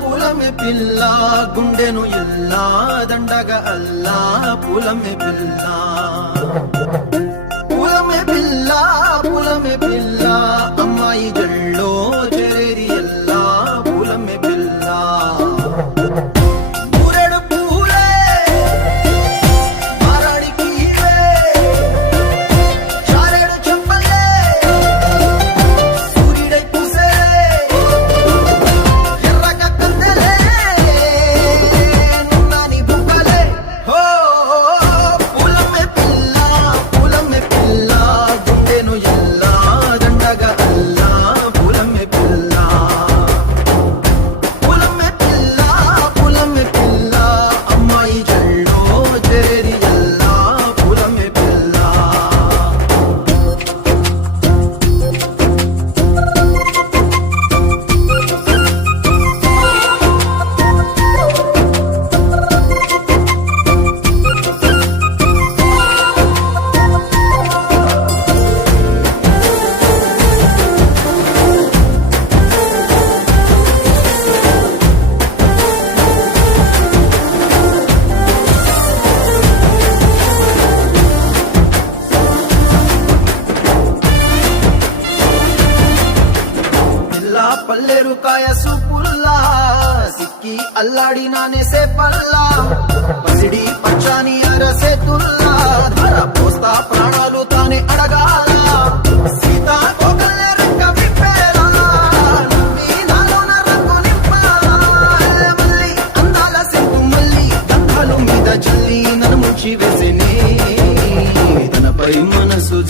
పూలమే పిల్ల గుండెను ఎల్లా దండగా అల్లా పూలమే పిల్ల పూలమే పిల్ల అమ్మాయి జల్లో చేరేది ఎల్లా పూలమే పిల్ల ఊరెడు పూలే మారాడికి చారెడు చెప్పలే సూర్యుడై పూసే ఎర్రగా కందలే నున్నాని బుక్కలే హో పూలమే పిల్ల గుండెను ఎల్లా దండగా అల్లా పూలమే పిల్ల అమ్మాయి జల్లో చేరి ఎల్లా పూలమే పిల్ల పల్లెరు కాయ సూపుల్లా సిక్కి అల్లాడి నానేసే పల్లా పసిడి పచ్చాని అరసే తుల్లా ధర పోస్తా ప్రాణాలు తానే అడగాల సీతా కోకల్లే రెక్క విప్పేలా నవ్వి నాలోన రంగు నింపాలా మల్లి అందాల సింపు మల్లి గంధాలు మీద చల్లి నన్ను ముంచి వేసేనే తనపై మనసు